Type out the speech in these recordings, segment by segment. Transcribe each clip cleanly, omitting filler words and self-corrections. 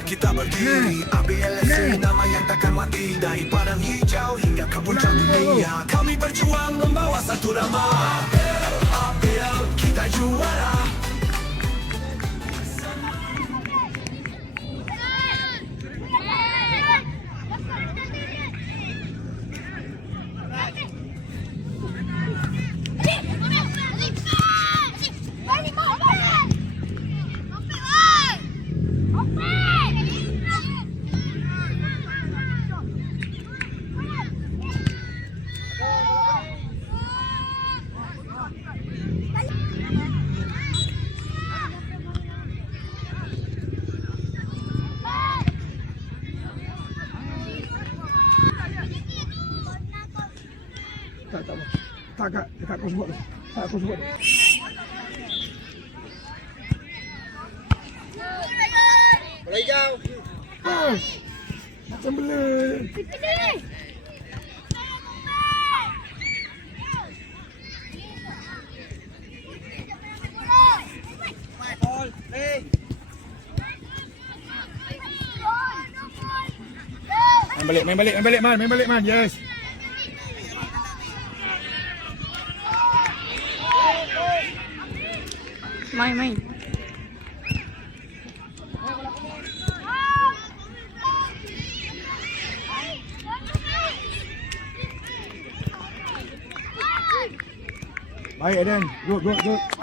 tempat kita berdiri. ABLSC nama yang takkan mati. Dari padang hijau hingga ke puncak dunia, kami berjuang membawa satu nama. ABL kita juara. Tak dekat kau sebut tu. Tak aku sebut tu. Bola hijau. Macam bela. Main balik man. Yes. Main. Baik Aden. Good.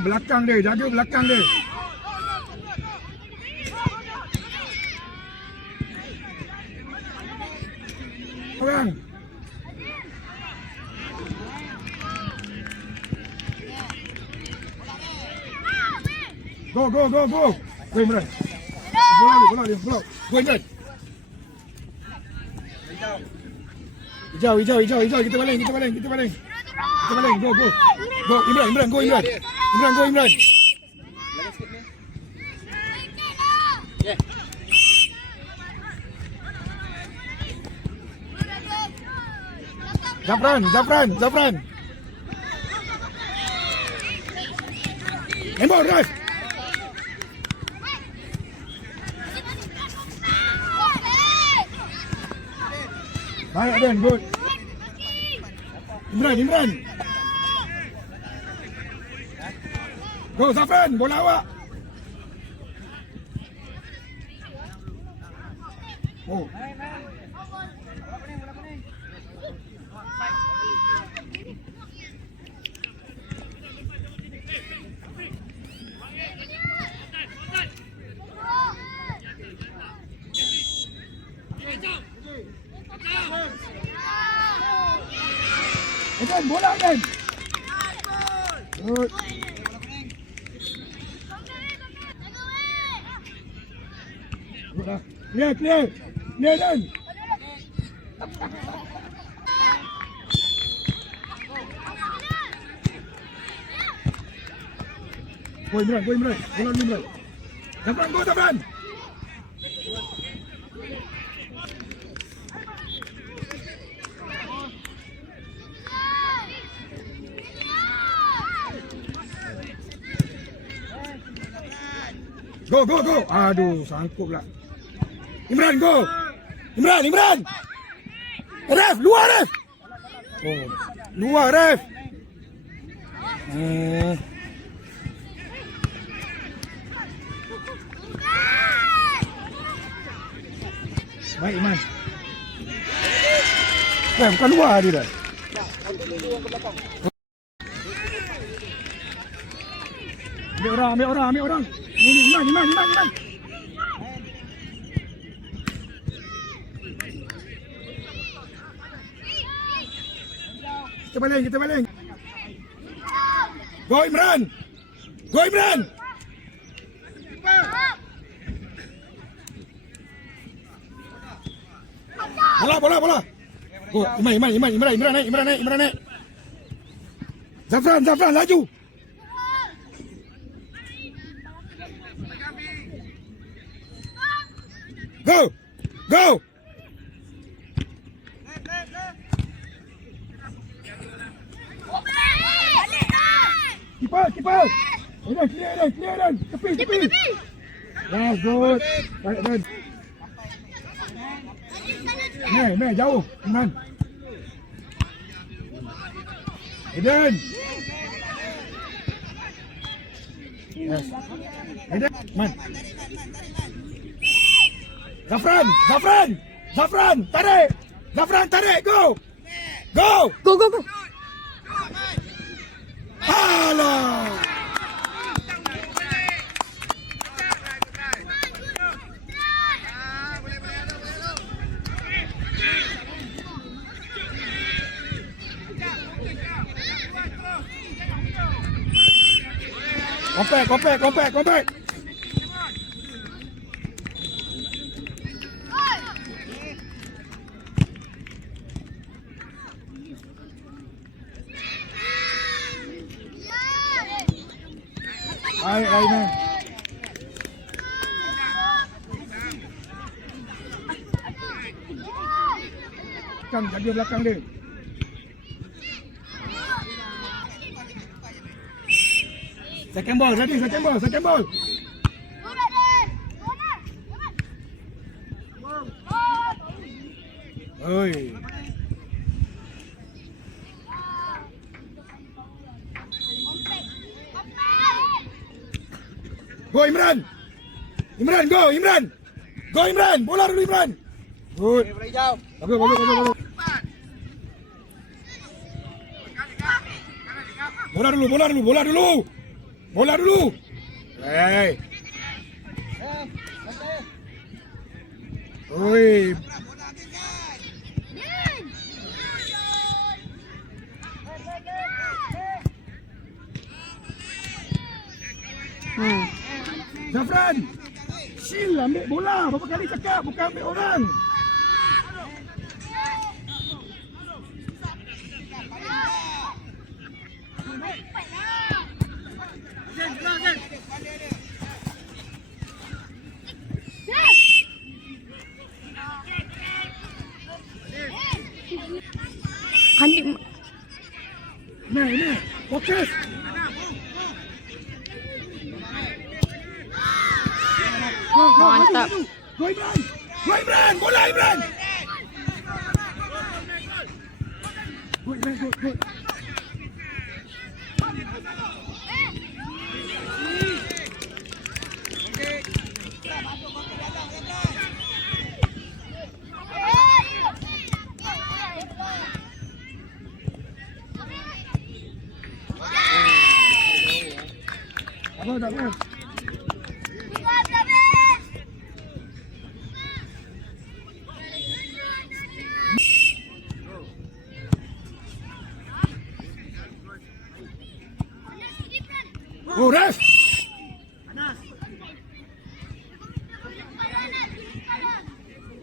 Belakang dia, jaga belakang dia. Orang. Go. Go Imran. Bola dia. Go Imran. Hijau. Kita baling. Go. Go Imran, go Imran. Zafran. Embor, Raf. Baik Aden, good. Imran. Go Zafran, bola awak. Oh. Aden, bola Aden. Good. Clear Aden. Go Imran. Bola Imran. Zafran. Go. Aduh, sangkut pula. Imran, go. Imran. Ref, luar Ref. Oh, luar Ref. Baik Iman. Bukan luar dia dah. Ambil orang. Iman. Kita baling. Go Imran. Bola. Go Imran naik. Zafran laju. Go. Kiper. Clear. Tepi. Yes, good. Baik, Dan. Meh, jauh. Imran. Eden. Yes. Eden. Man. Zafran, tarik. Go. Go, go, go. Alah. Compact. Baik, Raina. Kan jaga belakang dia. Second ball, ready, second ball. Oi. Go Imran. Go Imran. Bola dulu Imran. Good. Boleh hijau. Bagus. Bola dulu. Hey. Oi. Zafran. Sil ambil bola. Berapa kali cakap bukan ambil orang. Andi. Ini. Fokus. Mantap. Go Imran. Bola Imran. Good. Tak apa. Oh, ref.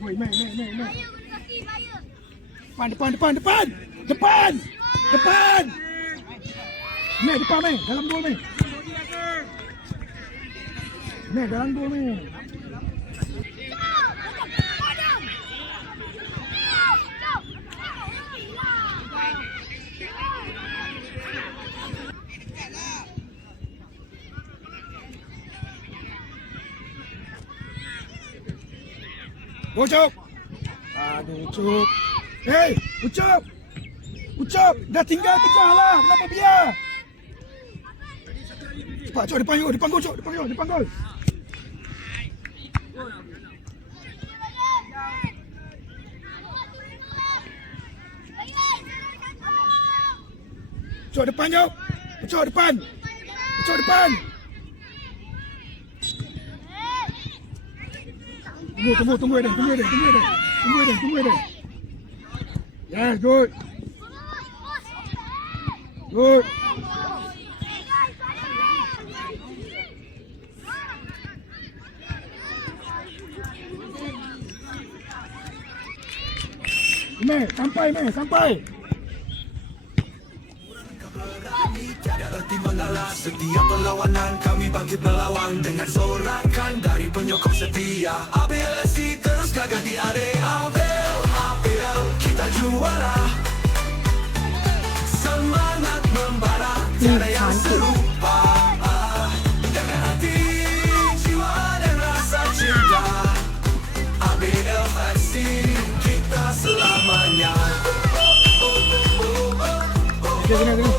Woi, main. Depan. Ni depan main, dalam gol main. Ni dalam gol main. Ucup. Aduh, Ucup. Hei, Ucup. Dah tinggal pecah lah. Kenapa biar? Cepat, Cuk. Depan gol, Cuk. Depan gol. Cuk, depan, Cuk. Cuk, depan. Tunggu Eden. Yes, good. Sampai. Tiada erti mengalah setiap perlawanan kami bangkit melawan dengan sorakan dari penyokong setia. ABLSC terus gagah di area ABL kita juara. Semangat membara tiada yang serupa. Dengan hati, jiwa dan rasa cinta ABLSC kita Kena.